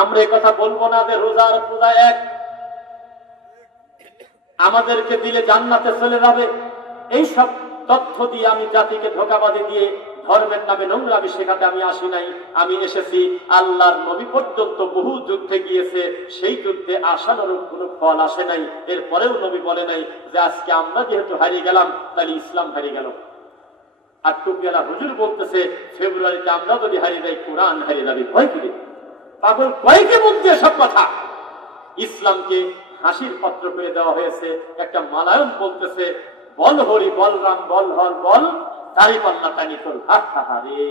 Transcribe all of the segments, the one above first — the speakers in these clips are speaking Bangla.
আমরা এই কথা বলবো না যে রোজার পূজা এক, আমাদেরকে দিলে জান্নাতে চলে যাবে। এই সব তথ্য দিয়ে আমি জাতিকে ধোঁকাবাজি দিয়ে ধর্মের নামে নোংরামি শেখাতে আমি আসি নাই। আমি এসেছি আল্লাহর নবী পর্যন্ত বহু যুদ্ধে গিয়েছে, সেই যুদ্ধে আশানুরূপ কোনো ফল আসে নাই। এরপরেও নবী বলে নাই যে আজকে আমরা যেহেতু হারিয়ে গেলাম তাহলে ইসলাম হারিয়ে গেল। আর টুপিওয়ালা হুজুর বলতেছে ফেব্রুয়ারিতে আমরা যদি হারিয়ে যাই কোরআন হারিয়ে যাবে। ভয় কি? পাগল কয়েকে বলছে সব কথা। ইসলামকে হাসির পাত্র করে দেওয়া হয়েছে। একটা মালায়ন বলতেছে বল হরি বল রাম বল হর বল তারি পাল্লা টানি তোল। হারে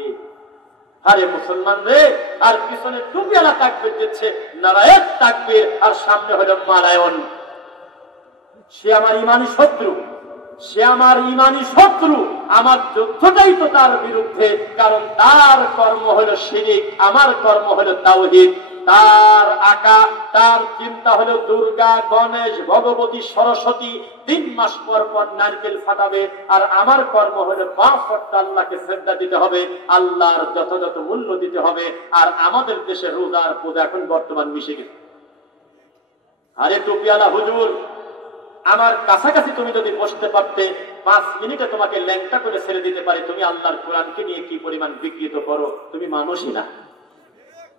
আরে মুসলমান রে, আর পিছনে টুপিওয়ালা তাকবীর দিচ্ছে, নারায়ণ তাকবীর, আর সামনে হলো মালায়ন। সে আমার ইমানি শত্রু, সে আমার ইমানি শত্রু। আমার যুদ্ধটাই তো তার বিরুদ্ধে, কারণ তার কর্ম হলো শিরিক, আমার কর্ম হলো তাওহীদ। তার আকা, তার চিন্তা হলো দুর্গা, গণেশ, ভগবতী, সরস্বতী 3 মাস পর পর নারকেল ফাটাবে। আর আমার কর্ম হলো 5 ওয়াক্ত আল্লাহকে সিজদা দিতে হবে, আল্লাহর যথাযথ মূল্য দিতে হবে। আর আমাদের দেশে রোজার পূজা এখন বর্তমান মিশে গেছে। আরে টুপিওয়ালা হুজুর, আমার কাছাকাছি তুমি যদি বসতে পারতে 5 মিনিটে তোমাকে ল্যাংটা করে ছেড়ে দিতে পারি। তুমি আল্লাহর কোরআনকে নিয়ে কি পরিমাণ বিকৃত করো, তুমি মানুষই না।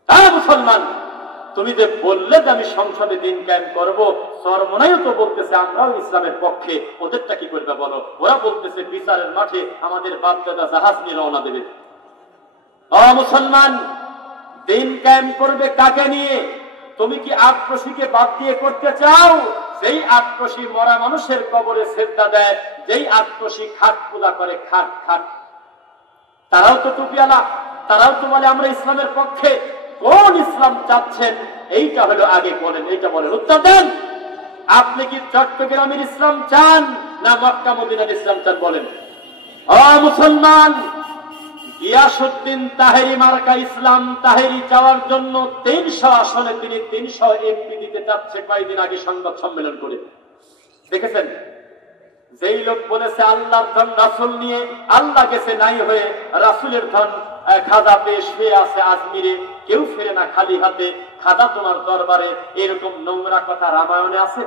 হ্যাঁ মুসলমান, তুমি যে বললে যে আমি সংসদে দিন কায়েম করবো, সরমনাইও তো বলতেছে আমরাও ইসলামের পক্ষে, ওদেরটা কি করবে বলো? ওরা বলতেছে বিচারের মাঠে আমাদের বাপ দাদা জাহাজ নিয়ে রওনা দেবে। মুসলমান, দিন কায়েম করবে কাকে নিয়ে? তুমি কি আক্রোশীকে বাদ দিয়ে করতে চাও? যেই আক্রোশী মরা মানুষের কবরে সেজদা দেয়, যেই আক্রোশী খাট পূজা করে, খাট খাট, তারাও তো টুপিওয়ালা, তারাও তো বলে আমরা ইসলামের পক্ষে। কোন ইসলাম চাচ্ছেন এইটা হলো আগে বলেন, এইটা বলেন, উত্তর দেন। আপনি কি চট্টগ্রামের ইসলাম চান না মক্কা মদিনার ইসলাম চান? বলেন। মুসলমান, গিয়াসউদ্দিন তাহেরি মার্কা ইসলাম তাহেরি চাওয়ার জন্য 300 আসনে তিনি 300 এমপি দিতে চাচ্ছে কয়েকদিন আগে সংবাদ সম্মেলন করে। দেখেছেন? যেই লোক বলেছে আল্লাহর ধন রাসূল নিয়ে, আল্লাহ গেছে নাই হয়ে, রাসূলের ধন খাজা পেশ হয়ে আছে আজমিরে, কেউ ফেরে না খালি হাতে, খাজা তোমার দরবারে, এরকম নোংরা কথা রামায়ণে আছে।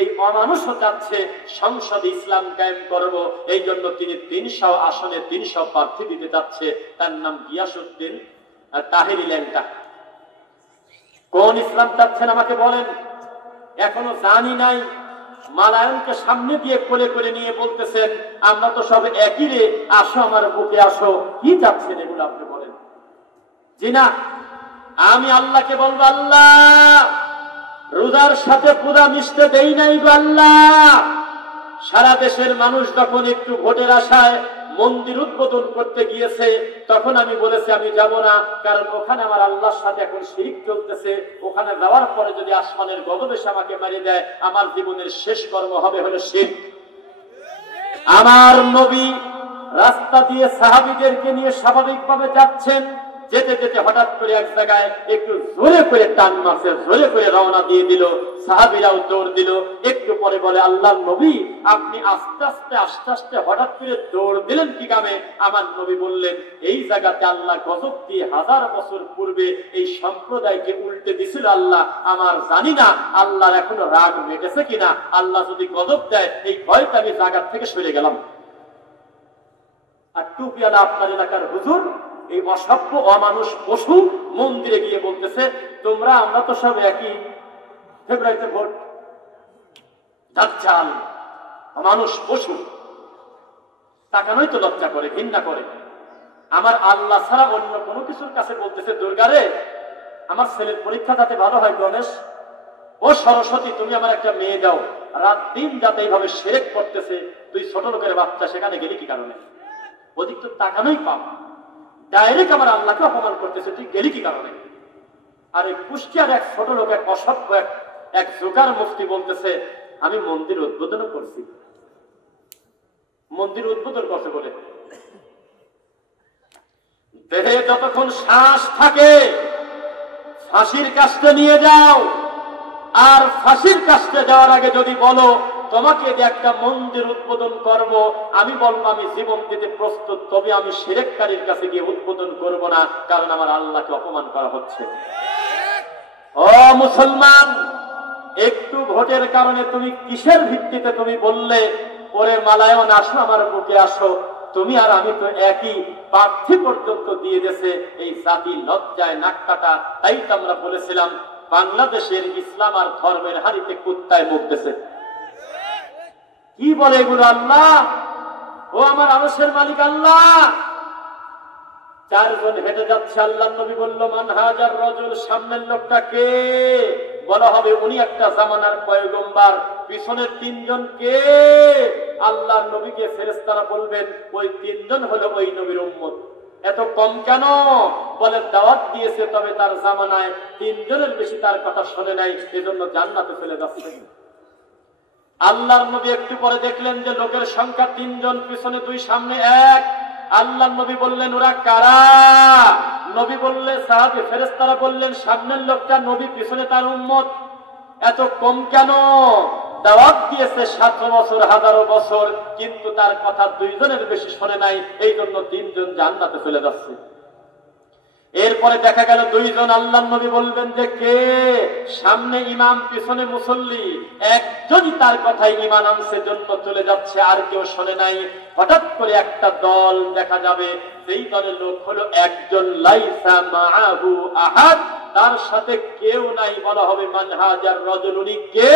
এই অমানুষ চাচ্ছে সংসদে ইসলাম কায়েম করব, এই জন্য তিনি 300 আসনে 300 প্রার্থী দিতে যাচ্ছে। তার নাম গিয়াসউদ্দিন তাহেরি ল্যাংটা। কোন ইসলাম চাচ্ছেন আমাকে বলেন? এখনো জানি নাই। মালায়নকে সামনে দিয়ে কোলে করে নিয়ে বলতেছেন আমরা তো সব একই রে, আসো আমার বুকে আসো। কি চাচ্ছেন এগুলো আপনি বলেন? জি না, আমি আল্লাহকে বলবো আল্লাহ, রোজার সাথে পূজা মিশতে দেই নাই গো আল্লাহ। সারা দেশের মানুষ যখন একটু ভোটের আশায় মন্দির উদ্বোধন করতে গিয়েছে, তখন আমি বলেছি আমি যাব না, কারণ ওখানে আমার আল্লাহর সাথে এখন শিরক চলতেছে। ওখানে যাওয়ার পরে যদি আসমানের গজব এসে আমাকে মারিয়ে দেয়, আমার জীবনের শেষ কর্ম হবে হলো শিরক। আমার নবী রাস্তা দিয়ে সাহাবীদেরকে নিয়ে স্বাভাবিকভাবে যাচ্ছেন, যেতে যেতে হঠাৎ করে এক জায়গায় একটু জোরে করে টান মারছে, জোরে করে রওনা দিয়ে দিল। সাহাবীরাও দৌড় দিল। একটু পরে বলে আল্লাহর নবী আপনি আস্তে আস্তে আস্তে আস্তে হঠাৎ করে দৌড় দিলেন কি কামে? আমার নবী বললেন এই জায়গাতে আল্লাহ গজব দিয়ে 1000 বছর পূর্বে এই সম্প্রদায়কে উল্টে দিছিল আল্লাহ। আমার জানি না আল্লাহর এখনো রাগ মেটেছে কিনা। আল্লাহ যদি গজব দেয় এই ভয়টা আমি জায়গা থেকে সরে গেলাম। আর টুপিওয়ালা আপনার এলাকার হুজুর, এই অসভ্য অমানুষ পশু মন্দিরে গিয়ে বলতেছে তোমরা আমরা তো সব একই, ফেব্রুয়ারিতে ভোট। দাজ্জাল, অমানুষ পশু। তাকানোই তো লজ্জা করে, ঘৃণা করে। আমার আল্লাহ ছাড়া অন্য কোনো কিছুর কাছে বলতেছে দুর্গারে আমার ছেলের পরীক্ষা যাতে ভালো হয়, গণেশ ও সরস্বতী তুমি আমার একটা মেয়ে দাও। রাত দিন যাতে এইভাবে শিরক করতেছে, তুই ছোট লোকের বাচ্চা, সেখানে গেলি কি কারণে? ওদিক তো তাকানোই পাপ। ডাইরেক্ট আমার আল্লাহকে অপমান করতেছে, তুই গেলি কি কারণে? আর এই কুষ্টিয়ার এক ছোট লোক, এক অসভ্য এক জোকার মুফতি বলতেছে আমি মন্দির উদ্বোধন করছি। মন্দির উদ্বোধন করছে বলে দেহে যতক্ষণ শ্বাস থাকে ফাঁসির কাস্টে নিয়ে যাও। আর ফাঁসির কাস্টে যাওয়ার আগে যদি বলো তোমাকে যে একটা মন্দির উদ্বোধন করব, আমি বলবো আমি জীবন দিতে প্রস্তুত, তবে আমি শিরককারীর কাছে গিয়ে উদ্বোধন করব না, কারণ আমার আল্লাহকে অপমান করা হচ্ছে। মুসলমান, একটু ভোটের কারণে তুমি কিসের ভিত্তিতে তুমি বললে ওরে মালায়ন আসো আমার বুকে আসো, তুমি আর আমি তো একই, প্রার্থী পর্যন্ত দিয়ে গেছে। এই জাতি লজ্জায় নাক কাটা। তাই তো আমরা বলেছিলাম বাংলাদেশের ইসলাম আর ধর্মের হাড়িতে কুত্তায় মুখ দিয়েছে। কি বলে এগুলো? আল্লাহ, ও আমার আরশের মালিক আল্লাহ। চারজন হেঁটে যাচ্ছে, আল্লাহ নবী বলল মান হাজার রজুল, সামনের লোকটা কে? বলা হবে উনি একটা জামানার পয়গম্বর। পিছনের তিনজন কে? আল্লাহ নবীকে ফেরেশতারা বলবেন ওই তিনজন হলো ওই নবীর উম্মত। এত কম কেন? বলে দাওয়াত দিয়েছে, তবে তার জামানায় তিনজনের বেশি তার কথা শোনে নাই, এজন্য জান্নাতে চলে যাচ্ছে। আল্লাহর নবী একটু পরে দেখলেন যে লোকের সংখ্যা তিনজন, পিছনে দুই, সামনে এক। আল্লাহ নবী বললেন ওরা কারা? নবী বললেন সাহাবী ফেরেশতারা বললেন সামনের লোকটা নবী, পিছনে তার উম্মত। এত কম কেন? দাওয়াত দিয়েছে 700 বছর, 1000 বছর, কিন্তু তার কথা দুইজনের বেশি শোনে নাই, এই জন্য তিনজন জান্নাতে চলে যাচ্ছে। এরপরে দেখা গেল দুইজন। আল্লাহ নবী বলবেন যে কে? সামনে ইমাম, পিছনে মুসল্লি, একজনই তার কথায় ঈমান আনছে, জন্য চলে যাচ্ছে, আর কেউ শোনে নাই। হঠাৎ করে একটা দল দেখা যাবে, যেই দলের লোক হলো একজন, লাইসা মাআহু আহাদ, তার সাথে কেউ নাই। বলা হবে মান হাজার রজুল, উনি কে?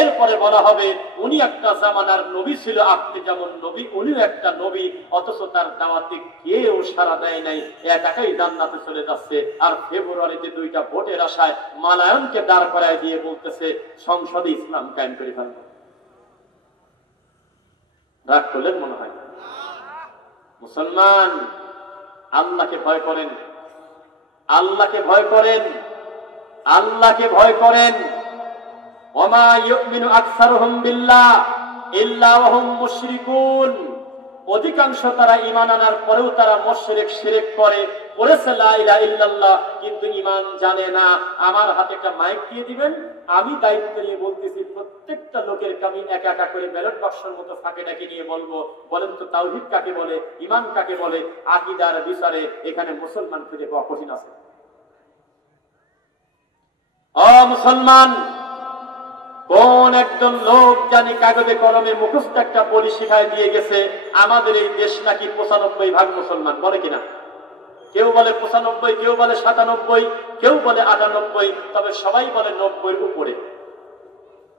এরপরে বলা হবে উনি একটা জামানার নবী ছিল, আপনি যেমন নবী, উনিও একটা নবী, অথচ তার দাওয়াতে কেউ সাড়া দেয় নাই, একাই জান্নাতে চলে যাচ্ছে। আর ফেব্রুয়ারিতে 2টা ভোটের আশায় মালায়নকে দাঁড় করায় দিয়ে বলতেছে সংসদে ইসলাম কায়েম করে ফেলবে। রাগ করলেন মনে হয়? মুসলমান, আল্লাহকে ভয় করেন, আল্লাহকে ভয় করেন, আল্লাহকে ভয় করেন। ওমা ইউমিনু আকসারুহুম বিল্লাহ ইল্লা ওয়া হুম মুশরিকুন। অধিকাংশ তারা ঈমান আনার পরেও তারা মুশরিক, শিরক করে, করেছে লা ইলাহা ইল্লাল্লাহ, কিন্তু ঈমান জানে না। আমার হাতে একটা মাইক দিয়ে দিবেন, আমি দায়িত্ব নিয়ে বলতেছি, প্রত্যেকটা লোকের কামি একা একা করে ব্যালট বাক্সের মতো ফাঁকে ডাকে নিয়ে বলবো, বলেন তো তাওহীদ কাকে বলে, ঈমান কাকে বলে? আকীদার বিচারে এখানে মুসলমান খুঁজে পাওয়া কঠিন আছে। ও মুসলমান, কোন একজন লোক জানি কাগজে কলমে মুখস্থ একটা বলি শিখায় দিয়ে গেছে, আমাদের এই দেশ নাকি 95% মুসলমান, বলে কিনা? কেউ বলে 95, কেউ বলে 97, কেউ বলে 98, তবে সবাই বলে 90-এর উপরে।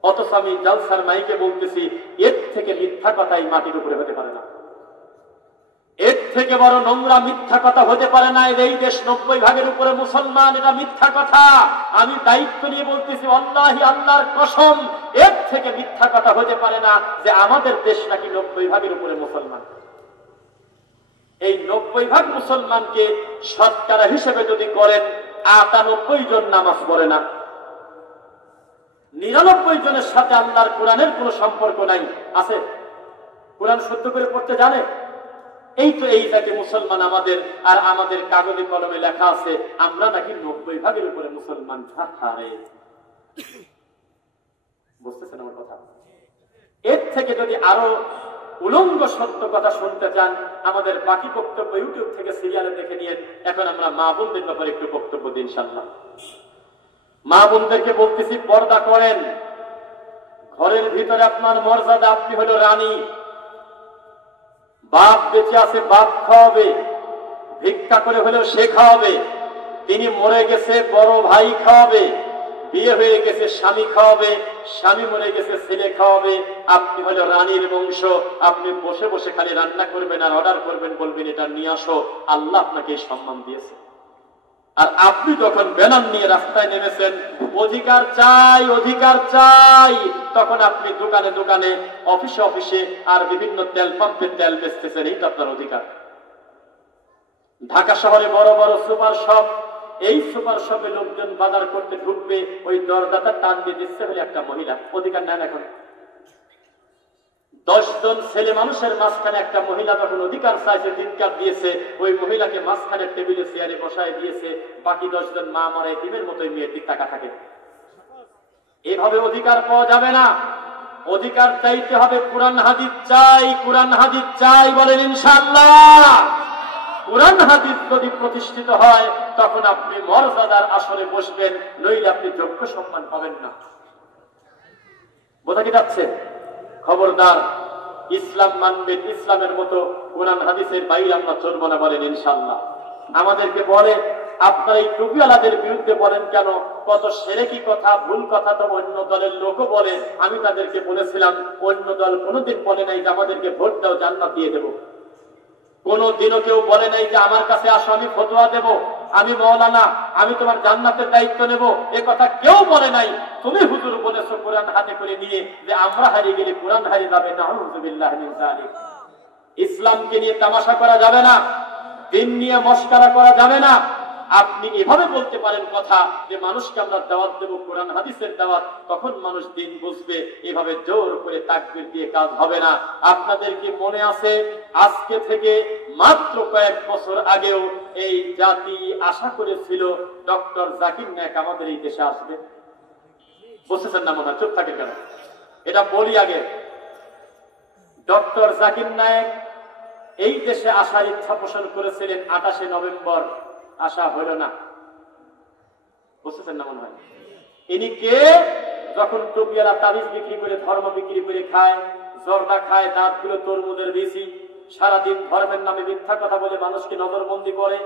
অথচ আমি জালসার মাইকে বলতেছি, এর থেকে মিথ্যা কথাই মাটির উপরে হতে পারে না, এর থেকে বড় নোংরা মিথ্যা কথা হতে পারে না। এই দেশ 90% উপরে মুসলমান, এটা মিথ্যা কথা। আমি দায়িত্ব নিয়ে বলতেছি, আল্লাহি, আল্লাহর কসম, এর থেকে মিথ্যা কথা হতে পারে না যে আমাদের দেশ নাকি 90% উপরে মুসলমান। এই 90% মুসলমানকে শতকরা হিসেবে যদি করেন, 98 জন নামাজ পড়ে না, 99 জনের সাথে আল্লাহর কোরআনের কোনো সম্পর্ক নাই। আছে? কোরআন শুদ্ধ করে পড়তে জানে? এই তো এই জাতি মুসলমান আমাদের, আর আমাদের কাগজে কলমে লেখা আছে আমরা নাকি 90% উপরে মুসলমান। বুঝতেছেন আমার কথা? এর থেকে যদি আরো উলঙ্গ সত্য কথা শুনতে চান, আমাদের বাকি বক্তব্য ইউটিউব থেকে সিরিয়ালে দেখে নিয়ে। এখন আমরা মা বোনদের ব্যাপারে একটু বক্তব্য দিই ইনশাআল্লাহ। মা বোনদেরকে বলতেছি, পর্দা করেন। ঘরের ভিতরে আপনার মর্যাদা, আপনি হলো রানী। বাপ বেঁচে আছে, বাপ খাওয়াবে, ভিক্ষা করে হলেও সে খাওয়াবে। তিনি মরে গেছে, বড় ভাই খাওয়াবে। বিয়ে হয়ে গেছে, স্বামী খাওয়াবে। স্বামী মরে গেছে, ছেলে খাওয়াবে। আপনি হলো রানীর বংশ, আপনি বসে বসে খালি রান্না করবেন আর অর্ডার করবেন, বলবেন এটা নিয়ে আসো। আল্লাহ আপনাকে সম্মান দিয়েছে। আর আপনি যখন ব্যানার নিয়ে রাস্তায় নেমেছেন, অধিকার চাই, অধিকার চাই, তখন আপনি দোকানে দোকানে, অফিসে অফিসে আর বিভিন্ন তেল পাম্পে তেল বেচতেছেন, এইটা আপনার অধিকার। ঢাকা শহরে বড় বড় সুপার শপ, এই সুপার শপে লোকজন বাজার করতে ঢুকবে, ওই দরজাটা টান দিয়ে দিচ্ছে হলে একটা মহিলা। অধিকার নেন এখন? 10 জন ছেলে মানুষের মাঝখানে একটা মহিলা যখন অধিকার চাইছে, চিৎকার দিয়েছে, ওই মহিলাকে মাঝখানে টেবিলে চেয়ারে বসায় দিয়েছে। বাকি 10 জন মা মরা এতিমের মতোই মেয়ের দিক তাকা থাকে। এভাবে অধিকার পাওয়া যাবে না। অধিকার চাইতে হবে, কোরআন হাদিস চাই, কোরআন হাদিস চাই, বলেন ইনশাআল্লাহ। কোরআন হাদিস যদি প্রতিষ্ঠিত হয় তখন আপনি মর্যাদার আসরে বসবেন, নইলে আপনি যোগ্য সম্মান পাবেন না। বোঝা কি যাচ্ছে? খবরদার, ইসলাম মানবেন, ইসলামের মতো কোরআন হাদিসের বাইরে আমরা চলবো না বলেন ইনশাআল্লাহ। আমাদেরকে বলে আপনারা এই টুপিওয়ালাদের বিরুদ্ধে বলেন কেন? কত সেরেকি কথা, ভুল কথা তো অন্য দলের লোকও বলে। আমি তাদেরকে বলেছিলাম অন্য দল কোনোদিন বলে নাই যে আমাদেরকে ভোট দাও জান্নাত দিয়ে দেব। কোনদিনও কেউ বলে নাই যে আমার কাছে আসো আমি ফতোয়া দেব, আমি মাওলানা, আমি তোমার জান্নাতের দায়িত্ব নেব। এ কথা কেউ বলে নাই। তুমি হুজুর বলেছো কোরআন হাতে করে নিয়ে যে আমরা হারিয়ে গেলে কোরআন হারিয়ে যাবে। নাউযুবিল্লাহ মিন যালিক। ইসলামকে নিয়ে তামাশা করা যাবে না, দিন নিয়ে মশকরা করা যাবে না। আপনি এভাবে বলতে পারেন কথা যে মানুষকে আমরা দাওয়াত দেব, কোরআন হাদিসের দাওয়াত, তখন মানুষ দিন বুঝবে। এভাবে জোর করে তাকবীর দিয়ে কাজ হবে না। আপনাদের কি মনে আছে আজকে থেকে মাত্র কয়েক বছর আগেও এই জাতি আশা করেছিল ডক্টর জাকির নায়েক আমাদের এই দেশে আসবে? বুঝতেছেন না মনে হয়? চুপ থাকে কেন? এটা বলি আগে। ডক্টর জাকির নায়েক এই দেশে আসার ইচ্ছা পোষণ করেছিলেন 28 নভেম্বর, আশা হইল না। বুঝতেছেন না মনে হয়? ইনি কে? যখন টুপিওয়ালা তাবিজ বিক্রি করে, ধর্ম বিক্রি করে খায়, জর্দা খায়, দাঁতগুলো তরমুজের বেশি, সারাদিন ধর্মের নামে মিথ্যা কথা বলে মানুষকে নজরবন্দি করে,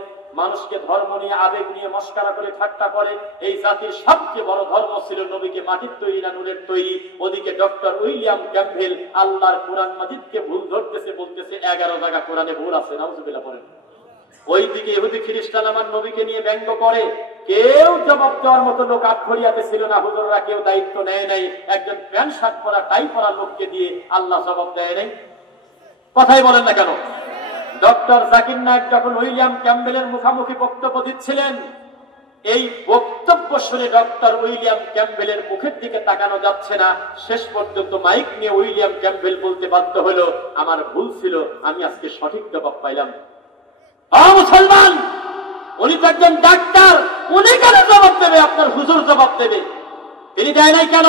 মানুষকে ধর্ম নিয়ে আবেগ নিয়ে মস্কারা করে ঠাট্টা করে। এই জাতির সবচেয়ে বড় ধর্ম ছিল নবীকে মাটির তৈরি না নূরের তৈরি। ওদিকে ডক্টর উইলিয়াম ক্যাম্পবেল আল্লাহর কোরআন মাজিদকে ভুল ধরতেছে, বলতেছে 11 জায়গা কোরআনে ভুল আছে। নাউযুবিল্লাহ বলেন। ওইদিকে ইহুদি খ্রিস্টান আমার নবীকে নিয়ে ব্যঙ্গ করে। কেউ জবাব দেওয়ার মতো লোক আটঘরিয়াতে ছিল না। হুজুররা কেউ দায়িত্ব নেয় নাই। একজন প্যান্ট শার্ট পরা, টাই পরা লোককে দিয়ে আল্লাহ জবাব দেয় নাই। কথাই বলেন না কেন? ডক্টর জাকির নায়েক যখন উইলিয়াম ক্যাম্পবেলের মুখামুখি বক্তব্য দিচ্ছিলেন, এই বক্তব্য শুনে ডক্টর উইলিয়াম ক্যাম্পবেলের মুখের দিকে তাকানো যাচ্ছে না। শেষ পর্যন্ত মাইক নিয়ে উইলিয়াম ক্যাম্পবেল বলতে বাধ্য হলো, আমার ভুল ছিল, আমি আজকে সঠিক জবাব পাইলাম। মুসলমান, উনি তো একজন ডাক্তার, উনি কেন জবাব দেবে? আপনার হুজুর জবাব দেবে। তিনি দেয় নাই কেন?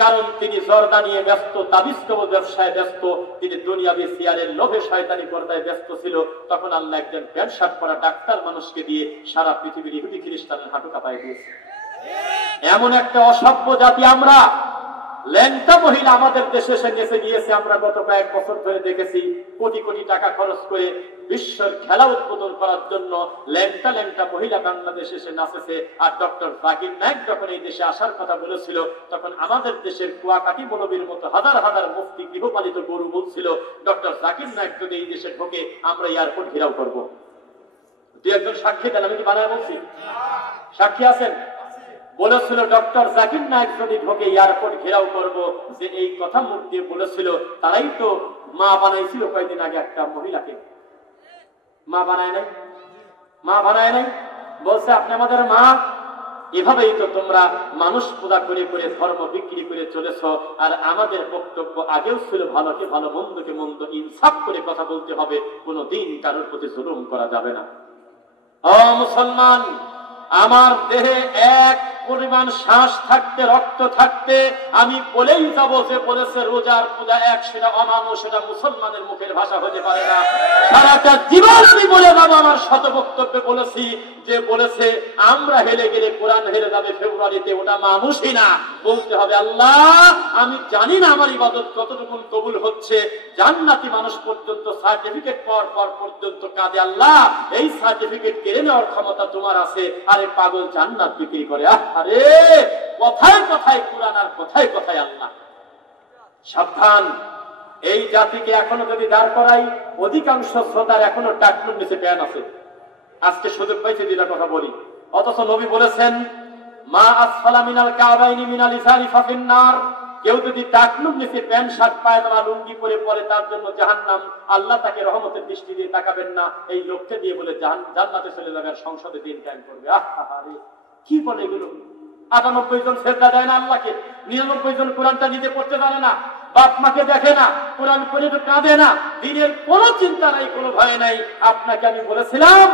কারণ তিনি জর্দা নিয়ে ব্যস্ত, তাবিজ কবজ ব্যবসায় ব্যস্ত, তিনি দুনিয়াবি সিয়ারের লোভে শয়তানি পর্দায় ব্যস্ত ছিল। তখন আল্লাহ একজন প্যান্ট শার্ট পরা ডাক্তার মানুষকে দিয়ে সারা পৃথিবীর ইহুদি খ্রিস্টানের হাঁটু কাঁপায় দিয়েছে। এমন একটা অসভ্য জাতি আমরা। ল্যাংটা মহিলা আমাদের দেশে এসে নেচে গিয়েছে। আমরা গত কয়েক বছর ধরে দেখেছি কোটি কোটি টাকা খরচ করে বিশ্বের খেলা উদ্বোধন করার জন্য ল্যাংটা ল্যাংটা মহিলা বাংলাদেশে এসে নাচেছে। আর ডক্টর জাকির নায়েক যখন এই দেশে আসার কথা বলেছিল, তখন আমাদের দেশের কুয়াকাটি মৌলবীর মতো হাজার হাজার মুফতি গৃহপালিত গরু বলছিল ডক্টর জাকির নায়েক যদি এই দেশে ঢোকে আমরা এয়ারপোর্ট ঘেরাও করবো। দুই একজন সাক্ষী দেন, আমি কি বানায় বলছি? সাক্ষী আছেন? বলেছিল ডক্টর জাকির নায়েক যদি ঢোকে এয়ারপোর্ট ঘেরাও করব। যে এই কথা মুখ দিয়ে বলেছিল তারাই তো মা বানাইছিল কয়েকদিন আগে একটা মহিলাকে। মা বানায় নাই? মা বানায় নাই? বলছে আপনি আমাদের মা। এভাবেই তো তোমরা মানুষ পূজা করে করে ধর্ম বিক্রি করে চলেছ। আর আমাদের বক্তব্য আগেও ছিল ভালোকে ভালো, মন্দকে মন্দ, ইনসাফ করে কথা বলতে হবে, কোনদিন কারোর প্রতি জুলুম করা যাবে না। ও মুসলমান, আমার দেহে এক পরিমাণ শ্বাস থাকতে, রক্ত থাকতে আমি বলেই যাব যে বলেছে রোজার পূজা এক, সেটা অমানুষ, সেটা মুসলমানের মুখের ভাষা হতে পারে না। সারাটা জীবন আমি বলে যাব। আমার শত বক্তব্যে বলেছি যে বলেছে আমরা হেরে গেলে কোরআন হেরে যাবে ফেব্রুয়ারিতে, ওটা মানুষই না। বলতে হবে আল্লাহ আমি জানি না আমার ইবাদত কতটুকু কবুল হচ্ছে। জান্নাতি মানুষ পর্যন্ত সার্টিফিকেট পাওয়ার পর পর্যন্ত কাঁদে, আল্লাহ এই সার্টিফিকেট কেড়ে নেওয়ার ক্ষমতা তোমার আছে। আরে পাগল জান্নাত বিক্রি করে। আরে কথায় কথায় কোরআন আর কথায় কথায় আল্লাহ। সাবধান, এই জাতিকে এখনো যদি দাঁড় করাই, অধিকাংশ শ্রোতার এখনো টাকলুর নিচে প্যান আছে। আজকে সুযোগ পাইছে দুইটা কথা বলি। অথচ নবী বলেছেন মা আসফালা মিনাল কাবাইনি মিনাল ইজারি ফাফিন্নার। কেউ যদি টাকলুর নিচে প্যান্ট শার্ট পায়জামা লুঙ্গি পরে তার জন্য জাহান্নাম। আল্লাহ তাকে রহমতের দৃষ্টি দিয়ে তাকাবেন না। এই লোককে দিয়ে বলে জান্নাতে চলে যাবে আর সংসদে দিন কায়েম করবে। আরে কি বলে এগুলো? 98 জন সেজদা দেয় না আল্লাহকে, 99 জন কোরআনটা নিজে পড়তে পারে না, বাপ মাকে দেখে না, কোরআন পড়ে তো কাঁদে না, দিনের কোনো চিন্তা নাই, কোনো ভয় নাই। আপনাকে আমি বলেছিলাম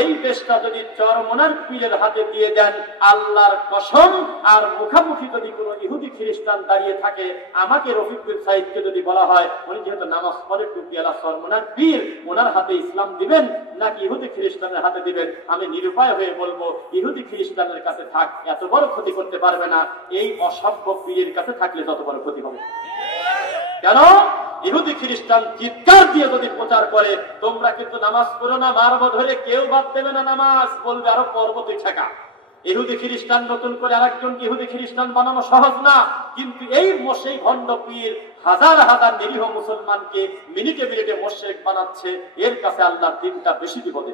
এই দেশটা যদি চরমনার পীরের হাতে দিয়ে দেন, আল্লাহর কসম, আর মুখামুখি যদি কোনো ইহুদি খ্রিস্টান দাঁড়িয়ে থাকে, আমাকে রফিকুল সাইদকে যদি বলা হয় উনি যেহেতু নামাজ পড়ে টুপিয়ালা চরমনার পীর, ওনার হাতে ইসলাম দিবেন নাকি ইহুদি খ্রিস্টানের হাতে দিবেন, আমি নিরুপায় হয়ে বলবো ইহুদি খ্রিস্টানের কাছে থাক, এত বড় ক্ষতি করতে পারবে না এই অসভ্য পীরের কাছে থাকলে যত বড় ক্ষতি হবে। কেন? ইহুদি খ্রিস্টান চিৎকার দিয়ে যদি প্রচার করে তোমরা কিন্তু নামাজ পড়ো না, মারবো ধরে, কেউ বাদ দেবে না নামাজ, বলবে আরো পর্বতে ঠেকা। ইহুদি খ্রিস্টান নতুন করে আরেকজনকে ইহুদি খ্রিস্টান বানানো সহজ না, কিন্তু এই মোশেক ভণ্ড পীর হাজার হাজার নিরীহ মুসলমানকে মিনিটে মিনিটে মোশেক বানাচ্ছে, এর কাছে আল্লাহর দিনটা বেশি বিপদে।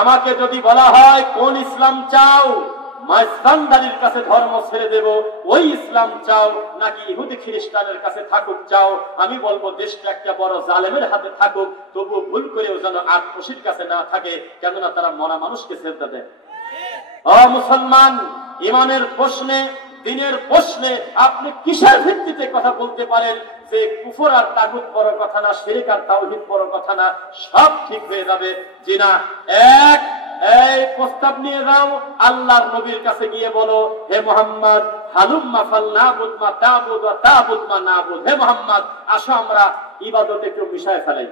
আমাকে যদি বলা হয় কোন ইসলাম চাও, মাইস্তানদারির কাছে ধর্ম ছেড়ে দেব, ওই ইসলাম চাও নাকি ইহুদি খ্রিস্টানের কাছে থাকুক চাও, আমি বলবো দেশটা একটা বড় জালেমের হাতে থাকুক, তবু ভুল করেও যেন আটপশির কাছে না থাকে, কেননা তারা মরা মানুষকে সেজদা দেয়। ও মুসলমান, ইমানের প্রশ্নে, দিনের প্রশ্নে আপনি কিসের ভিত্তিতে কথা বলতে পারেন যে কুফর আর তাগুত বড় কথা না, শিরক আর তাওহীদ বড় কথা না, সব ঠিক হয়ে যাবে? জি না। এক, এই প্রস্তাব নিয়ে যাও, আল্লাহর নবীর কাছে গিয়ে বলো, হে মুহাম্মদ, হালুম্মা ফালনাবুদ মা তাবুদ ওয়া তাবুদ মা নাবুদ। হে মুহাম্মদ, আসো আমরা ইবাদতে একটু মিশায় ফেলাই,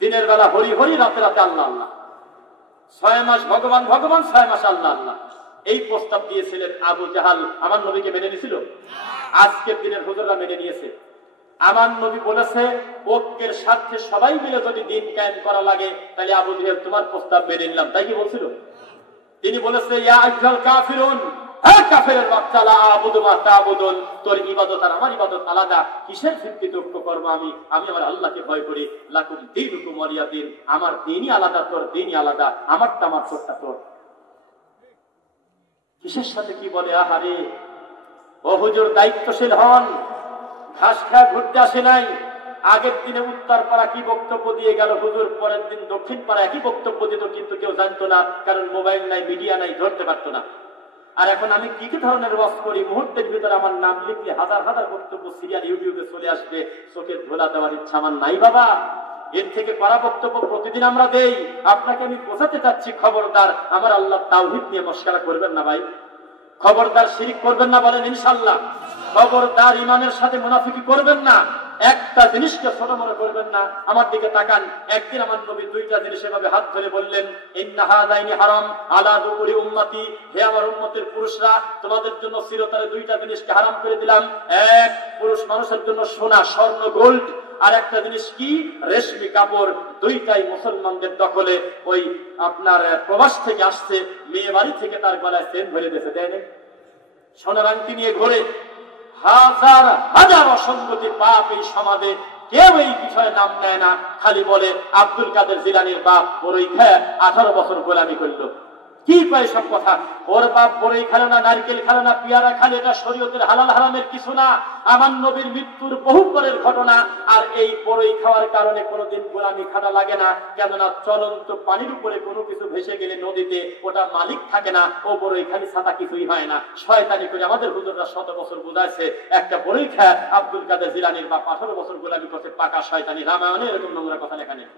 দিনের বেলা হরি হরি, রাতে রাতে আল্লাহ আল্লাহ, 6 মাস ভগবান ভগবান, 6 মাস আল্লাহ আল্লাহ। এই প্রস্তাব দিয়েছিলেন আবু জাহাল। আমার নবীকে মেনে নিয়েছিল? আজকের দিনের হুজুররা মেনে নিয়েছে। আমার নবী বলেছে ঐক্যের স্বার্থে সবাই মিলে যদি দিন কায়েম করা লাগে, তাহলে আবু জাহেল তোমার প্রস্তাব মেনে নিলাম, তাই কি বলছিল? তিনি বলেছে ইয়া আইয়ুহাল কাফিরুন, হে কাফেরের বাচ্চা, লা আবুদু মা তা'বুদুন, তোর ইবাদত আর আমার ইবাদত আলাদা, কিসের ভিত্তিতে ঐক্য করব? আমি আমার আল্লাহকে ভয় করি। লাকুম দীনুকুম ওয়ালিয়া দীন, আমার দ্বীনই আলাদা, তোর দ্বীনই আলাদা, আমারটা আমার, তোরটা তোর। কিসের সাথে কি বলে? আহারে ও হুজুর, দায়িত্বশীল হন, ঘাস খায় ঘুরতে আসে নাই। আগের দিনে উত্তর পাড়া কি বক্তব্য দিয়ে গেল হুজুর, পরের দিন দক্ষিণ পাড়া একই বক্তব্য দিত, কিন্তু কেউ জানতো না, কারণ মোবাইল নাই, মিডিয়া নাই, ধরতে পারতো না। আর এখন আমি কি কি ধরনের ওয়াজ করি, মুহূর্তের ভিতরে আমার নাম লিখলে হাজার হাজার বক্তব্য সিরিয়াল ইউটিউবে চলে আসবে, চোখের ধোলা দেওয়ার ইচ্ছা আমার নাই বাবা। এর থেকে কড়া বক্তব্য প্রতিদিন আমরা দেই। আপনাকে আমি বোঝাতে চাচ্ছি, খবরদার আমার আল্লাহ তাওহীদ নিয়ে মশকরা করবেন না ভাই, খবরদার শিরিক করবেন না, বলেন ইনশাআল্লাহ। খবরদার ইমানের সাথে মুনাফিকি করবেন না, একটা জিনিসকে ছোট মনে করবেন না। আমার দিকে তাকান, একদিন আমার নবী দুইটা জিনিস এভাবে হাত ধরে বললেন, ইন্না হাযাইনি হারাম আলা দুকুরি উম্মতি, হে আমার উম্মতের পুরুষরা, তোমাদের জন্য চিরতরে দুইটা জিনিসকে হারাম করে দিলাম। এক, পুরুষ মানুষের জন্য সোনা, স্বর্ণ, গোল্ড, আর একটা জিনিস কি? রেশমি কাপড়। দুইটাই মুসলমানদের দখলে। ওই আপনার প্রবাস থেকে আসছে, মেয়ে বাড়ি থেকে তার গলায় চেন ধরে দিয়েছে, দেয় না? সোনার আংটি নিয়ে ঘোরে। হাজার হাজার অসঙ্গতি পাপ এই সমাজে, কেউ এই বিষয়ে নাম নেয় না, খালি বলে আব্দুল কাদের জিলানীর বাপ বড়ই খায় 18 বছর গোলামি করলো। কি পায় সব কথা? ওর বাপ বড়ই খালো না, নারকেল খালো না, পেয়ারা খালে, এটা শরীয়তের হালাল হারামের কিছু না। আমার নবীর মৃত্যুর বহু পরের ঘটনা। আর এই বড়ই খাওয়ার কারণে কোনোদিন গোলামি খাটা লাগে না, কেননা চলন্ত পানির উপরে কোনো কিছু ভেসে গেলে নদীতে ওটা মালিক থাকে না, ও বড়ই খালি ছাতা কিছুই হয় না। শয়তানি করে আমাদের হুজুররা 100 বছর বুঝাইছে, একটা বড়ই খায় আব্দুল কাদের জিলানীর বাপ 18 বছর গোলামি করছে, পাকা শয়তানি। রামায়ণে এরকম নোংরা কথা লেখা নেই।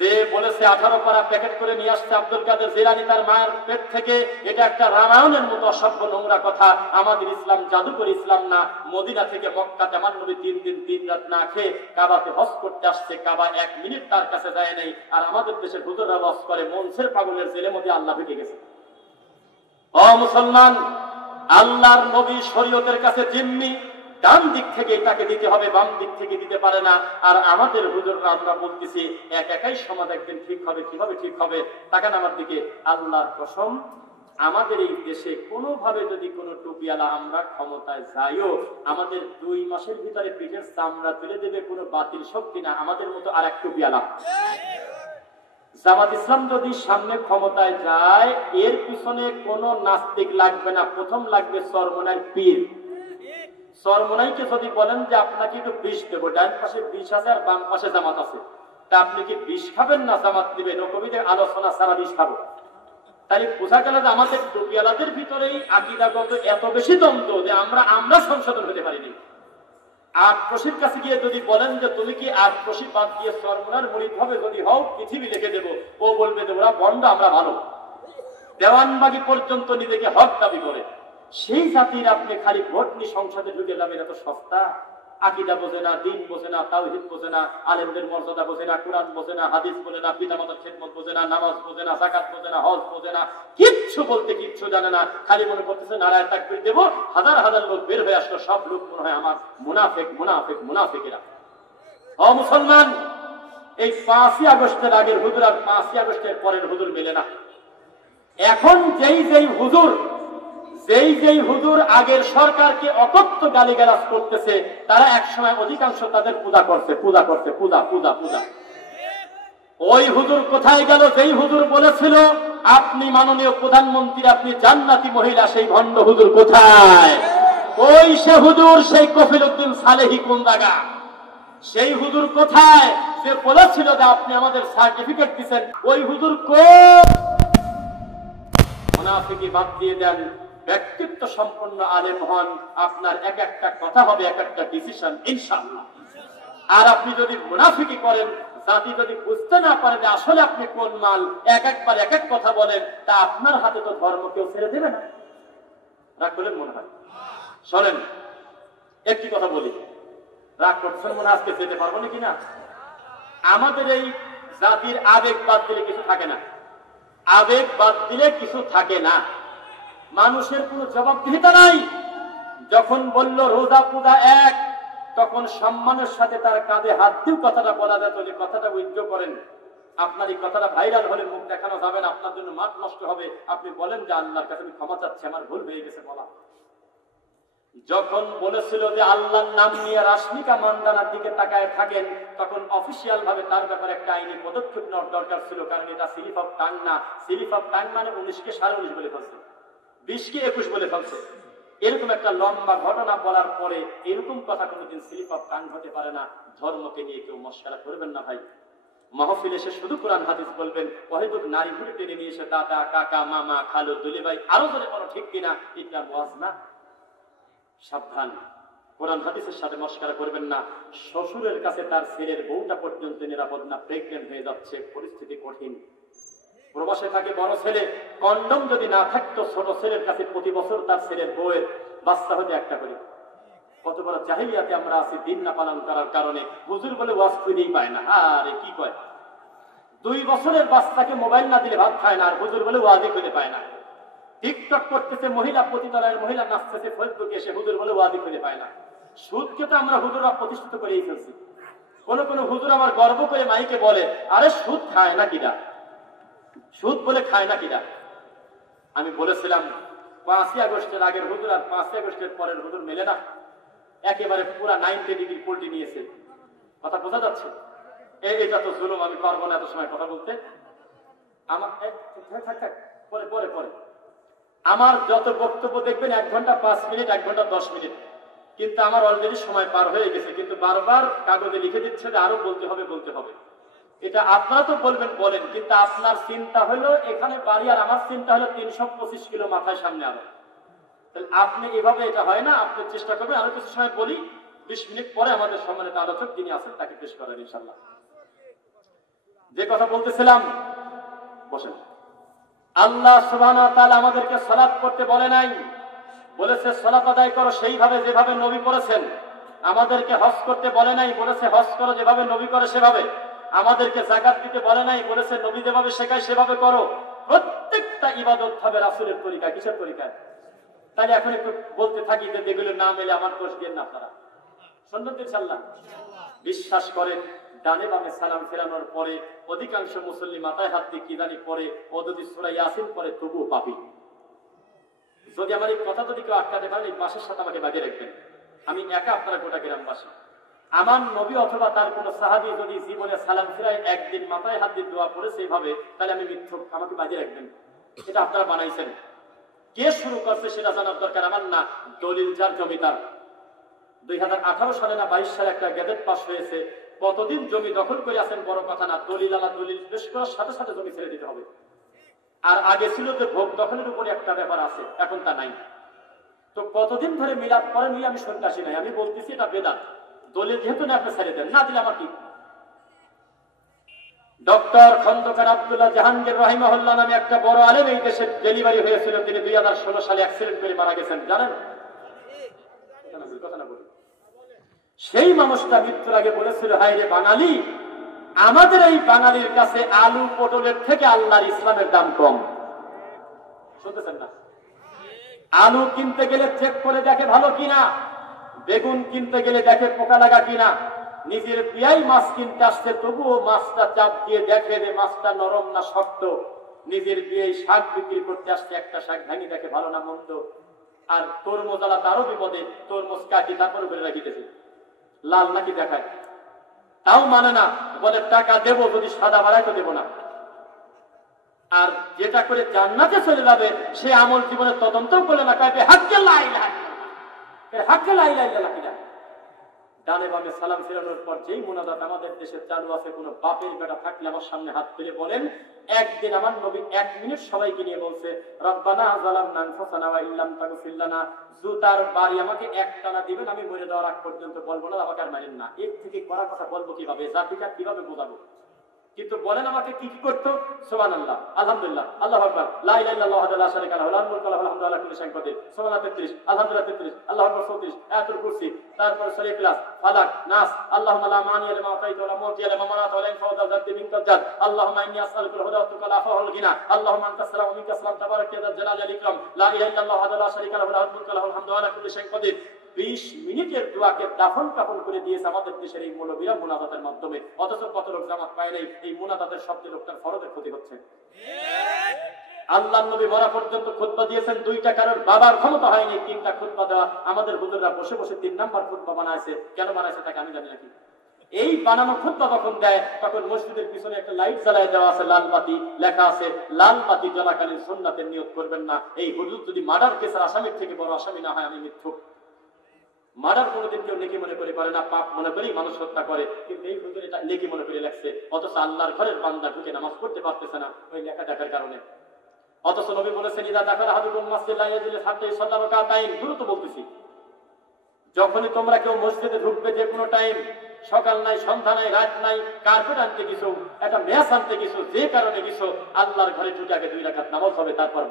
যে বলেছে 18 পারা প্যাকেট করে নিয়ে আসছে আব্দুল কাদের জিলানী তার মায়ের পেট থেকে, এটা একটা রামায়ণের মতো অসভ্য নোংরা কথা। আমাদের ইসলাম জাদুকর ইসলাম না। মদিনা থেকে মক্কাতে আমার নবী 3 দিন 3 রাত না খেয়ে কাবাতে হজ করতে আসছে, কাবা 1 মিনিট তার কাছে যায় নাই। আর আমাদের দেশের হুজুররা ওয়াজ করে মনসের পাগলের জেলের মধ্যে আল্লাহ ঢুকে গেছে। ও মুসলমান, আল্লাহর নবী শরীয়তের কাছে জিম্মি, ডান দিক থেকে এটাকে দিতে হবে, বাম দিক থেকে দিতে পারে না। আর আমাদের হুজুররা আমরা বলতেছি একাই সমাজ একদিন ঠিক হবে। কিভাবে ঠিক হবে? তাকান আমার দিকে, আল্লাহর কসম, আমাদের এই দেশে কোনোভাবে যদি কোনো টুপিওয়ালা আমরা ক্ষমতায় যাইও, আমাদের 2 মাসের ভিতরে পিঠের চামড়া তুলে দেবে কোনো বাতিল শক্তি না, আমাদের মতো আর এক টুপিওয়ালা। জামাত ইসলাম যদি সামনে ক্ষমতায় যায়, এর পিছনে কোনো নাস্তিক লাগবে না, প্রথম লাগবে চরমনার পীর। চরমনাইকে যদি বলেন যে আপনাকে একটু বিষ দেবো, ডান পাশে বিষ আছে আর বাম পাশে জামাত আছে, তা আপনি কি বিষ খাবেন না জামাত দিবেন? ও কবিদের আলোচনা সারা বিষ খাবো। তাই বোঝা গেল যে আমাদের টুপিওয়ালাদের ভিতরেই আকীদাগত এত বেশি দ্বন্দ্ব যে আমরা সংশোধন হতে পারিনি। আটরশির কাছে গিয়ে যদি বলেন যে তুমি কি আটরশি বাদ দিয়ে চরমোনার মুরিদ হবে যদি হও পৃথিবী লিখে দেবো, ও বলবে যে ওরা বন্ড, আমরা ভালো। দেওয়ানবাগি পর্যন্ত নিজেকে হক দাবি করে। সেই জাতির আপনি খালি ভোট নিয়ে সংসদে ঢুকে যাবেন, এত সস্তা। আকীদা বোঝে না, দ্বীন বোঝে না, তাওহীদ বোঝে না, আলেমদের মর্যাদা বোঝে না, কুরআন বোঝে না, হাদিস বোঝে না, পিতামাতার খেদমত বোঝে না, নামাজ বোঝে না, যাকাত বোঝে না, হজ বোঝে না, কিচ্ছু বলতে কিচ্ছু জানে না। খালি মনে করতেছে নারায়ে তাকবীর দেব, হাজার হাজার লোক বের হয়ে আসলো, সব লোক মনে হয় আমার মুনাফিক মুনাফিক মুনাফিকেরা। ও মুসলমান, এই 5ই আগস্টের আগের হুজুর আর 5ই আগস্টের পরের হুজুর মেলে না। এখন যেই হুজুর আগের সরকারকে অকথ্য গালিগালাজ করতেছে, তারা একসময় অধিকাংশ তাদের পূজা করছে, পূজা করছে, পূজা পূজা পূজা। ওই হুজুর কোথায় গেল যেই হুজুর বলেছিল আপনি মাননীয় প্রধানমন্ত্রী, আপনি জান্নাতি মহিলা? সেই ভণ্ড হুজুর কোথায়? ওই সে হুজুর, সেই কফিল উদ্দিন সালেহী কোন জায়গা? সেই হুজুর কোথায় যে বলেছিল যে আপনি আমাদের সার্টিফিকেট দিচ্ছেন? ওই হুজুর কোন? মুনাফিকি বাদ দিয়ে দেন, ব্যক্তিত্ব সম্পন্ন আলেম হন, আপনার এক একটা কথা হবে এক একটা ডিসিশন ইনশাআল্লাহ। আর আপনি যদি মুনাফিকি করেন, জাতি যদি বুঝতে না পারে যে আসলে আপনি কোন মাল, একবার এক এক কথা বলেন, তা আপনার হাতে তো ধর্ম কেউ ছেড়ে দেবে না। রাগ করলেন মনে হয়? শোনেন, একটি কথা বলি, রাগ করছেন মনে আজকে যেতে পারবো নাকি না? আমাদের এই জাতির আবেগ বাদ দিলে কিছু থাকে না, আবেগ বাদ দিলে কিছু থাকে না। মানুষের কোনো জবাবদিহিতা নাই। যখন বলল রোজা পূজা এক, তখন সম্মানের সাথে তার কাঁধে হাত দিয়ে কথাটা বলা যেত যে কথাটা উইথড্র করেন, আপনার এই কথাটা ভাইরাল হলে মুখ দেখানো যাবে না, আপনার জন্য মাঠ নষ্ট হবে, আপনি বলেন যে আল্লাহর কাছে আমি ক্ষমা চাচ্ছি, আমার ভুল হয়ে গেছে বলা। যখন বলেছিল যে আল্লাহর নাম নিয়ে রাশমিকা মান্দানার দিকে তাকায় থাকেন, তখন অফিসিয়াল ভাবে তার ব্যাপারে একটা আইনি পদক্ষেপ নেওয়ার দরকার ছিল, কারণ এটা স্লিপ অফ টাং না। স্লিপ অফ টাং মানে 19কে 19.5 বলে ফেলছে, 20কে 21 বলে ফেলছে। এরকম একটা লম্বা ঘটনা বলার পরে এরকম কথা কোনোদিন স্লিপ অফ টাং হতে পারে না। ধর্মকে নিয়ে কেউ মশকরা করবেন না ভাই। মাহফিল এসে শুধু কোরআন হাদিস বলবেন, অহেতুক নারী ঘুরে টেনে নিয়ে এসে দাদা কাকা মামা খালু দুলি ভাই আরো ধরে বলো ঠিক কিনা, এটা ওয়াজ না। সাবধান, কোরআন হাদিসের সাথে মশকরা করবেন না। শ্বশুরের কাছে তার ছেলের বউটা পর্যন্ত নিরাপদ না, প্রেগনেন্ট হয়ে যাচ্ছে, পরিস্থিতি কঠিন। প্রবাসে থাকে বড় ছেলে, কন্ডম যদি না থাকতো ছোট ছেলের কাছে প্রতি বছর তার ছেলের বউয়ের বাচ্চা হতে একটা করে। কত বড় জাহিলিয়াতে আমরা আছি দিন না পালন করার কারণে। হুজুর বলে ওয়াজ খুঁজেই পায় না, আরে কি কয়, 2 বছরের বাচ্চাকে মোবাইল না দিলে ভাত খায় না, আর হুজুর বলে ওয়াজই খুঁজে পায় না। টিকটক করতেছে মহিলা, পতিতালয়ের মহিলা নাচতেছে ফেসবুকে, এসে হুজুর বলে ওয়াজই খুঁজে পায় না। সুদকে তো আমরা হুজুরা প্রতিষ্ঠিত করেই ফেলছি। কোন হুজুর আমার গর্ব করে মাইকে বলে, আরে সুদ খায় না কিরা, সুদ বলে খায় না কিরা। আমি বলেছিলাম 5ই আগস্টের আগের হুজুর আর 5ই আগস্টের পরের হুজুর মেলে না, একেবারে পুরা 90 ডিগ্রি পল্টি নিয়েছে। কথা বোঝা যাচ্ছে? এটা তো জুলুম, আমি পারবো না এত সময় কথা বলতে। আমার পরে পরে পরে আমার যত বক্তব্য দেখবেন 1 ঘন্টা 5 মিনিট, 1 ঘন্টা 10 মিনিট, কিন্তু আমার অলরেডি সময় পার হয়ে গেছে, কিন্তু বারবার কাগজে লিখে দিচ্ছে যে আরো বলতে হবে বলতে হবে। এটা আপনারা তো বলবেন বলেন, কিন্তু আপনার চিন্তা হলো এখানে বাড়ি, আর আমার চিন্তা হলো 325 কিলো মাথায় সামনে আরো। তাহলে আপনি এভাবে, এটা হয় না। আপনি চেষ্টা করবেন আরো কিছু সময় বলি, 20 মিনিট পরে আমাদের সম্মানিত আলোচক যিনি আছেন তাকে পেশ করেন ইনশাআল্লাহ। যে কথা বলতেছিলাম, বসেন। আল্লাহ সুবহানাহু ওয়া তাআলা আমাদেরকে সালাত করতে বলে নাই, বলেছে সালাত আদায় করো সেইভাবে যেভাবে নবী করেছেন। আমাদেরকে হজ করতে বলে নাই, বলেছে হজ করো যেভাবে নবী করে সেভাবে। আমাদেরকে যাকাত দিতে বলে নাই, বলেছে নবী যেভাবে শেখায় সেভাবে করো। প্রত্যেকটা ইবাদত হবে রাসূলের তরিকা। কিসের তরিকায়? তাহলে এখন একটু বলতে থাকি যে যেগুলো না মেলে আমার দোষ দিয়ে না, আপনারা শুনবেন ইনশাআল্লাহ। বিশ্বাস করেন, ডানে বামে সালাম ফেরানোর পরে অধিকাংশ মুসল্লি মাথায় হাত দিয়ে কি জানি পরে, ও যদি সূরা ইয়াসিন পড়ে তবুও পাপী। যদি আমার এই কথা যদি কেউ আটকাতে পারেন, এই বাসের সাথে আমাকে বাগিয়ে রাখবেন। আমি একা, আপনারা গোটা গ্রামবাসী। আমার নবী অথবা তার কোন সাহাবী যদি জীবনে সালাম ফেরায় একদিন মাথায় হাত দিয়ে দোয়া করেছে এইভাবে, তাহলে আমি মিথ্যুক, আমাকে বাজিয়ে রাখবেন। এটা আপনারা বানাইছেন। কে শুরু করছে সেটা জানার দরকার আমার না, দলিল যার জমিদার। 2018 সালে না 22 সালে একটা গ্যাজেট পাস হয়েছে, কতদিন জমি দখল করে আছেন বড় কথা না, দলিল আলা দলিল পেশ করার সাথে সাথে জমি ছেড়ে দিতে হবে। আর আগে ছিল যে ভোগ দখলের উপরে একটা ব্যাপার আছে, এখন তা নাই। তো কতদিন ধরে মিলাদ করেন আমি শুনতে আসি নাই, আমি বলতেছি এটা বেদাত। দলিল যেহেতু না আপনি ছেড়ে দেন, না দিলে আমার কি? ডক্টর খন্দকার আব্দুল্লাহ জাহাঙ্গীর রাহিমাহুল্লাহ নামে একটা বড় আলেম এই দেশে ডেলিভারি হয়েছিল, তিনি 2016 সালে অ্যাক্সিডেন্ট করে মারা গেছেন, জানেন? সেই মানুষটা মৃত্যুর আগে বলেছিল, হায় রে বাঙালি, আমাদের এই বাঙালির কাছে আলু পটলের থেকে আল্লাহর ইসলামের দাম কম। শুনতেছেন না? আলু কিনতে গেলে চেক করে দেখে ভালো কিনা, বেগুন কিনতে গেলে দেখে পোকা লাগা কিনা। নিজের বিয়াই মাছ কিনতে আসছে, তবুও মাছটা চাপ দিয়ে দেখে যে মাছটা নরম না শক্ত। নিজের বিয়ে শাক বিক্রি করতে আসছে, একটা শাক ভাঙি দেখে ভালো না মন্দ। আর তরমুজ আলা তারও বিপদে, তরমুজ কাটি তারপরে করে রাখিতেছে, লাল নাকি দেখায়, তাও মানে না, বলে টাকা দেবো, যদি সাদা বাড়ায় তো দেবো না। আর যেটা করে জান্নাতে চলে যাবে সে আমল জীবনে তদন্তও করলে না, কাইবে হাক্কে লা ইলাহা ইল্লাল্লাহ, হাক্কে লা ইলাহা ইল্লাল্লাহ কিনা। ডানে বামে সালাম ফেরানোর পর যেই মুনাজাত আমাদের দেশে চালু আছে, কোন বাপের বেটা থাকলে আমার সামনে হাত তুলে বলেন, একদিন আমার নবী 1 মিনিট সবাইকে নিয়ে বলছে, রব্বানা যালামনা আনফুসানা ওয়া ইল্লাম তাগফির লানা, জুতার বাড়ি আমাকে একটানা দিবেন, আমি মরে যাওয়ার আগ পর্যন্ত বলবো না, আমাকে আর মারেন না। এর থেকে করা কথা বলবো কিভাবে, জাতিটা কিভাবে বোঝাবো? কিন্তু বলেন আমাকে কি কি করতে? সুবহানাল্লাহ, আলহামদুলিল্লাহ, আল্লাহু আকবার, লা ইলাহা ইল্লাল্লাহ ওয়াহদাহু লা শারীকা লাহু, লাহুল মুলকু ওয়া লাহুল হামদু ওয়া লা কুল্লি শাইইন কাদির, সুবহানাল্লাহ 33, আলহামদুলিল্লাহ 33, আল্লাহু আকবার 34, আয়াতুল কুরসি, তারপর সূরা ইখলাস, ফালাক, নাস, আল্লাহুম্মা লা মানিয়া লিমা আতাইতা ওয়া লা মুতিয়া লিমা মানাতা ওয়া লা ইয়ানফা'ু যাল জাদ্দি মিনকাল জাদ, আল্লাহুম্মা ইন্নী আসআলুকাল হুদা ওয়া তুকাল আফা ওয়াল গিনা, আল্লাহুম্মা আনতাস সালামু ওয়া মিনকাস সালাম, তাবারাকা ইয়া যাল জালালি ওয়াল ইকরাম, লা ইলাহা ইল্লাল্লাহ ওয়াহদাহু লা শারীকা লাহু, লাহুল মুলকু ওয়া লাহুল হামদু ওয়া লা কুল্লি শাইইন কাদির। 20 মিনিটের দোয়াকে দাফন কাফন করে দিয়েছে আমাদের দেশের এই মৌলবীরা মুনাজাতের মাধ্যমে। অথচ কত লোক জামাত পায় নাই, এই মুনাজাতের শব্দে লোকটার ফরজের ক্ষতি হচ্ছে। আল্লাহর নবী মরা পর্যন্ত খুতবা দিয়েছেন, 2টা কারোর বাবার ক্ষমতা হয়নি 3টা খুতবা দেওয়া। আমাদের হুজুররা বসে বসে 3 নাম্বার খুতবা বানাইছে। কেন বানাইছে তাকে আমি জানি নাকি। এই বানানো খুতবা যখন দেয় তখন মসজিদের পিছনে একটা লাইট জ্বালায় দেওয়া আছে, লাল বাতি, লেখা আছে লাল বাতি জ্বলাকালীন সুন্নাতের নিয়ত করবেন না। এই হুজুর যদি মার্ডার কেসের আসামির থেকে বড় আসামি না হয়, আমি মিথ্যুক। মার্ডার কোনোদিন কেউ নেকি মনে করে পারে না, পাপ মনে করেই মানুষ হত্যা করে। কিন্তু এই হুজুর এটা নেকি মনে করে লেখছে, অথচ আল্লাহর ঘরের বান্দা ঢুকে নামাজ পড়তে পারতেছে না ওই লেখা দেখার কারণে। অথচ নবী বলেছেন, ইদা দাখালা আহাদুকুম মাসজিদ লা ইয়াজিলু হাত্তা ইউসাল্লি রাকাতাইন, দ্রুত বলতেছি, যখনই তোমরা কেউ মসজিদে ঢুকবে, যে কোনো টাইম, সকাল নাই, সন্ধ্যা নাই, রাত নাই, কার্পেট আনতে গেছো, একটা ম্যাচ আনতে গেছো, যে কারণে গেছো, আল্লাহর ঘরে ঢুকে আগে 2 রাকাত নামাজ হবে, তারপর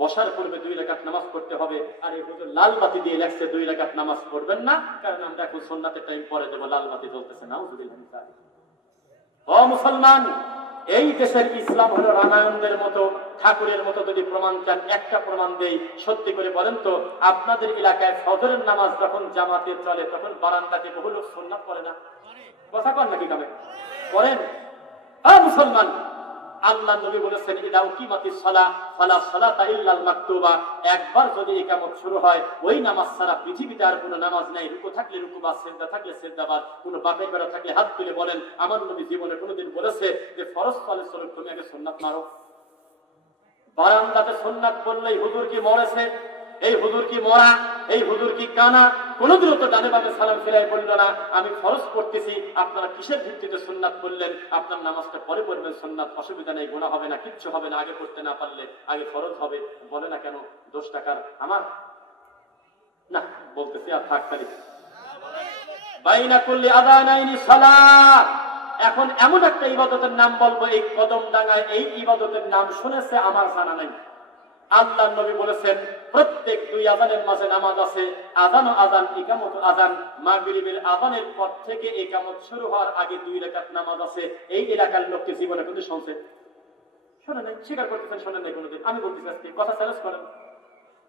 বসার পূর্বে 2 রাকাত নামাজ পড়তে হবে। আর এই হুজুর লাল বাতি দিয়ে লেখছে 2 রাকাত নামাজ পড়বেন না, কারণ আমরা এখন সুন্নাতের টাইম পরে দেবো, লাল বাতি জ্বলতেছে। নাউযুবিল্লাহ মিন যালিক। ও মুসলমান, এই দেশের ইসলাম হলো রামায়ণদের মতো, ঠাকুরের মতো। যদি প্রমাণ চান, একটা প্রমাণ দেই। সত্যি করে বলেন তো, আপনাদের এলাকায় ফজরের নামাজ যখন জামাতে চলে তখন বারান্দাতে বহু লোক সুন্নাত পড়ে না? কথা কন নাকি কামে পড়েন? মুসলমান, আল্লাহ নবী বলেছেন, ইদা উকিমাতিস সালাহ ফালা সালাতা ইল্লাল মাকতুবা, একবার যদি ইকামত শুরু হয়, ওই নামাজ ছাড়া পৃথিবীতে আর কোনো নামাজ নাই। রুকু থাকলে রুকু বাদ, সিজদা থাকলে সিজদা বাদ। কোনো বাপের বেড়া থাকলে হাত তুলে বলেন, আমার নবী জীবনে কোনোদিন বলেছে যে ফরজ সালাত চলে তুমি আগে সুন্নাত মারো? বারান্দাতে সুন্নাত পড়লেই হুজুর কি মরেছে, এই হুজুর কি মরা, এই হুজুর কি কানা, কোনদিনও তো ডানে বামে সালাম ফিরাই বলল না, আমি ফরজ পড়তেছি, আপনারা কিসের ভিত্তিতে সুন্নাত পড়লেন? আপনার নামাজটা পরে পড়বেন, সুন্নাত, অসুবিধা নেই, গুনাহ হবে না, কিচ্ছু হবে না। আগে পড়তে না পারলে আগে ফরজ হবে, বলে না কেন? 10 টাকার আমার না, বলতেছি আর থাক তারিখ। বাইনা কুল্লি আযানাইনি সালাত। এখন এমন একটা ইবাদতের নাম বলবো, এই কদম ডাঙ্গায় এই ইবাদতের নাম শুনেছে আমার জানা নাই। আল্লাহর নবী বলেছেন, প্রত্যেক 2 আযানের মাঝে নামাজ আছে। আযান ও আযান, ইকামত ও আযান। মাগরিবের আযানের পর থেকে ইকামত শুরু হওয়ার আগে 2 রাকাত নামাজ আছে। এই এলাকার লোককে জীবনে কিন্তু শুনছে? শোনে নাই, স্বীকার করতেছেন শোনেন নাই কোনোদিন? আমি বলতেছি আজকে কথা চ্যালেঞ্জ করেন।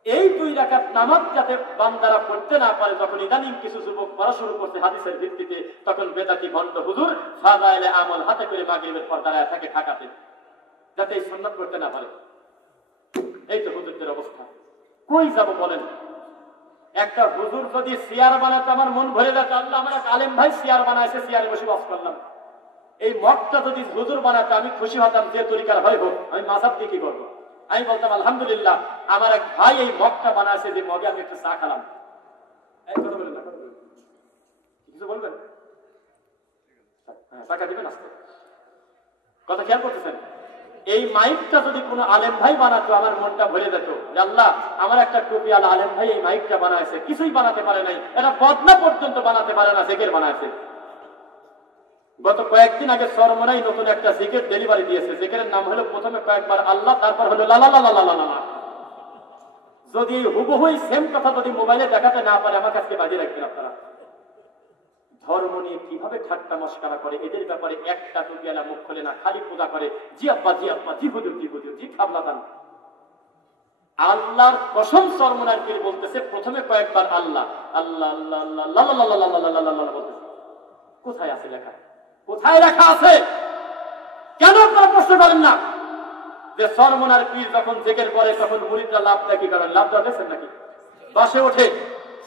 এই 2 রাকাত নামাজ যাতে বান্দারা পড়তে না পারে, যখন ইদানিং কিছু যুবক পড়া শুরু করছে হাদিসের ভিত্তিতে, তখন বেদাতি ভণ্ড হুজুর ফাদাইলে আমল হাতে করে মাগরিবের পর দাঁড়ায় থাকে ঢাকাতে, যাতে এই সুন্নাত করতে না পারে। এই তো হুজুরদের অবস্থা। কই যাব বলেন? একটা হুজুর যদি চেয়ার বানাতে আমার মন ভরে যেত, আল্লাহ আমার এক আলেম ভাই চেয়ার বানাইছে, চেয়ারে বসে ওয়াজ করলাম। এই মগটা যদি হুজুর বানাতে আমি খুশি হতাম, যে তরিকার হয় হোক, আমি মাযহাব দিয়ে কি করবো? আমি বলতাম আলহামদুলিল্লাহ, আমার এক ভাই এই মগটা বানাইছে, যে মগে আমি একটু চা খেলাম। এই কথা বলেন না, কিছু বলবেন? টাকা দিবেন আজকে? কথা খেয়াল করতেছেন? এই মাইকটা যদি কোনো আলেম ভাই বানাতো আমার মনটা ভরে যেত, আল্লাহ আমার একটা টুপি আলা আলেম ভাই এই মাইকটা বানাইছে, কিছুই বানাতে পারে নাই, এটা বদনা পর্যন্ত বানাতে পারে না, জিকির বানাইছে। গত কয়েকদিন আগে সরমনাই নতুন একটা জিকির ডেলিভারি দিয়েছে, জিকিরের নাম হলো প্রথমে কয়েকবার আল্লাহ, তারপর হলো লালা লালা লালা লালা। যদি হুবহু সেম কথা যদি মোবাইলে দেখাতে না পারে আমার কাছে বাজিয়ে রাখবেন আপনারা। ধর্ম নিয়ে কিভাবে ঠাট্টা মস্করা করে, এদের ব্যাপারে একটা টুপিয়ালা মুখ খোলে না, খালি পূজা করে জি আব্বা জি আব্বা জি হুজুর জি হুজুর জি খাবলা দান। আল্লাহর কসম সরমনার পীর বলতেছে প্রথমে কয়েকবার আল্লাহ আল্লাহ আল্লাহ আল্লাহ বলতেছে। কোথায় আছে লেখা? কোথায় লেখা আছে? কেন আপনারা প্রশ্ন করেন না যে সরমনার পীর যখন জেকের করে তখন মুরিদরা লাভ দেয় কি করেন? লাভ দেখেন নাকি? বাসে ওঠে,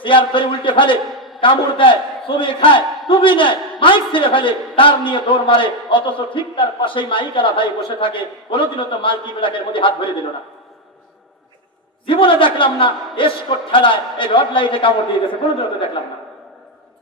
চেয়ার ধরে উল্টে ফেলে, কামড় দেয়, ছবি খায়, টুপি নেয়, মাইক ছেড়ে ফেলে, তার নিয়ে দৌড় মারে, অথচ ঠিক তার পাশেই মাইকালা ভাই বসে থাকে। কোনোদিনও তো মাল্টিপ্লাকের মধ্যে হাত ভরে দিল না, জীবনে দেখলাম না। এসকোট ঠেলায় এই রড লাইটে কামড় দিয়ে গেছে, কোনোদিনও তো দেখলাম না।